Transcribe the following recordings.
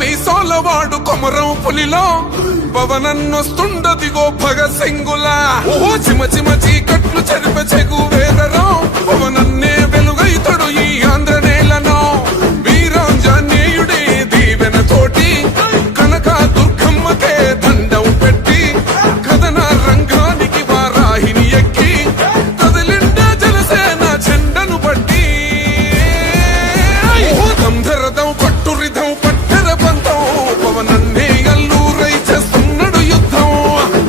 మీసోలవాడు కొమరం పులిలో పవనన్నొస్తుండదిగో భగత్ సింగులా ఓ చిమ చిమ చీకట్లు చెరిప చెగు వేదరం పవనన్నే వెలుగైతడు ఈ ఆంధ్ర నేలను వీరాంజనేయుడి దీవెన తోటి కనక దుర్గమ్మకే దండం పెట్టి కథన రంగానికి వారాహిని ఎక్కి కదిలిండే జనసేన చెండను బట్టి దంధరదం పట్టురిధం పట్టర పంతం పవనన్నే అల్లూరై చేస్తున్నాడు యుద్ధం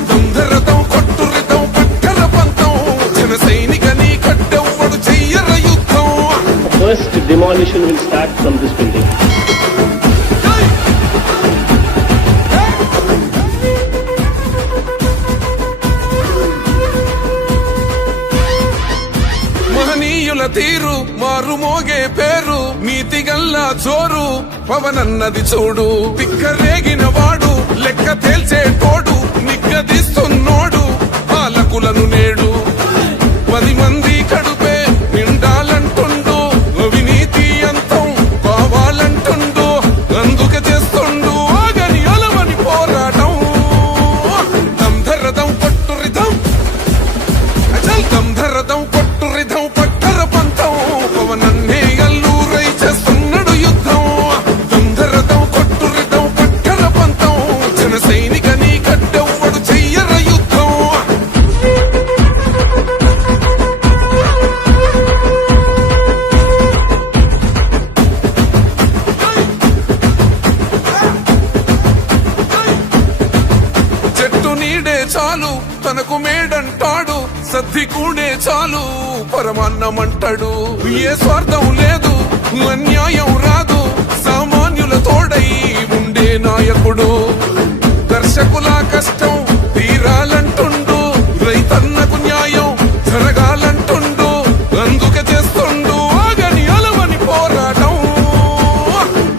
దంధరదం కొట్టురిధం పట్టర పంతం జన సైనిక నీ కట్టెవ్వడు చెయ్యర యుద్ధం. First demolition will start from this building. మహనీయుల తీరు మారుమోగే పేరు నీతిగల్లా చోరు పవనన్నది చూడు పిక్కరేగిన వాడు లెక్క తేల్చేటోడు నిగ్గదిస్తున్నోడు పాలకులను నేడు 10 మంది కడుపే నిండాలంటుండు అవినీతి అంతం కావాలంటుండు అందుకే చేస్తుండు ఆగని అలవని పోరాటం దంధరదం కొట్టురిధం అచల్ దంధరదం కొట్టురిధం పట్టర పంతం పవనన్నే అల్లూరై చేస్తున్నాడు యుద్ధం దంధరదం కొట్టురిధం పట్టర పంతం జన సైనిక నీ కట్టెవ్వడు చెయ్యర యుద్ధం. చెట్టు నీడే చాలు తనకు మేడంటాడు సద్ది కూడే చాలు పరమాన్నమంటాడు ఏ స్వార్థం లేదు అన్యాయం రాదు సామాన్యుల తోడై ఉండే నాయకుడు దర్శకుల కష్టం తీరాలంటుండు రైతన్నకు న్యాయం జరగాలంటుండు అందుకే చేస్తుండు ఆగని అలవని పోరాటం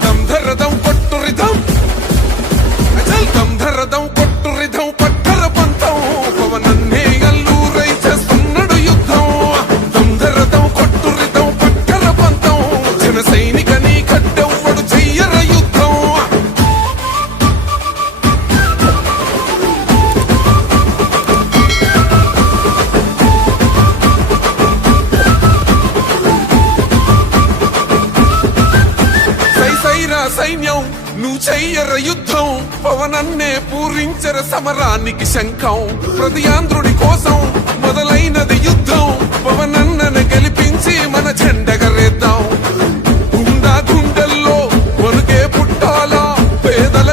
దంధరదం కొట్టురిధం అచల్ దంధరదం కొట్టురిధం పట్టర పంతం పవనన్నే అల్లూరై చేస్తున్నాడు యుద్ధం దంధరదం కొట్టురిధం పట్టర పంతం జన సైనిక నీ కట్టెవ్వడు చెయ్యర యుద్ధం. సైసైరా సైన్యం నువ్వు చెయ్యర యుద్ధం పవనన్నే పూరించర సమరానికి శంఖం ప్రతి ఆంధ్రుడి కోసం మొదలైనది యుద్ధం పవనన్నను గెలిపించి మన జెండగరేద్దాం గుండా గుండెల్లో వణుకే పుట్టాలా పేదల